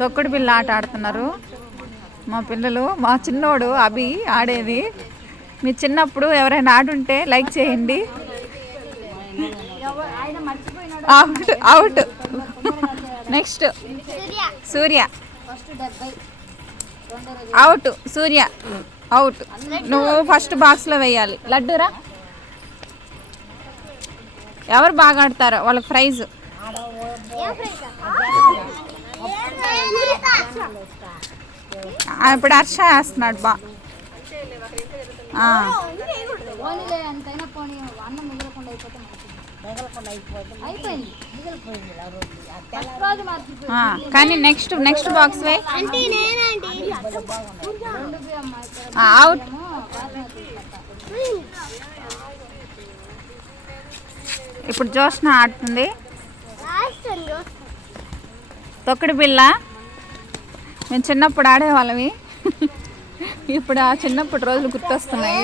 తొక్కుడు బిళ్ళ ఆట ఆడుతున్నారు మా పిల్లలు. మా చిన్నోడు అభి ఆడేది. మీ చిన్నప్పుడు ఎవరైనా ఆడుంటే లైక్ చేయండి. Out out. నెక్స్ట్ సూర్య అవుట్. సూర్య అవుట్. నువ్వు ఫస్ట్ బాక్స్లో వేయాలి. లడ్డూరా ఎవరు బాగా ఆడతారో వాళ్ళకి ప్రైజ్. ఇప్పుడు హర్ష వేస్తున్నాడు బా. కానీ నెక్స్ట్ బాక్స్ వే అవుట్. ఇప్పుడు జోష్న ఆడుతుంది తొక్కుడు బిళ్ళ. మేము చిన్నప్పుడు ఆడేవాళ్ళవి. ఇప్పుడు ఆ చిన్నప్పుడు రోజులు గుర్తొస్తున్నాయి.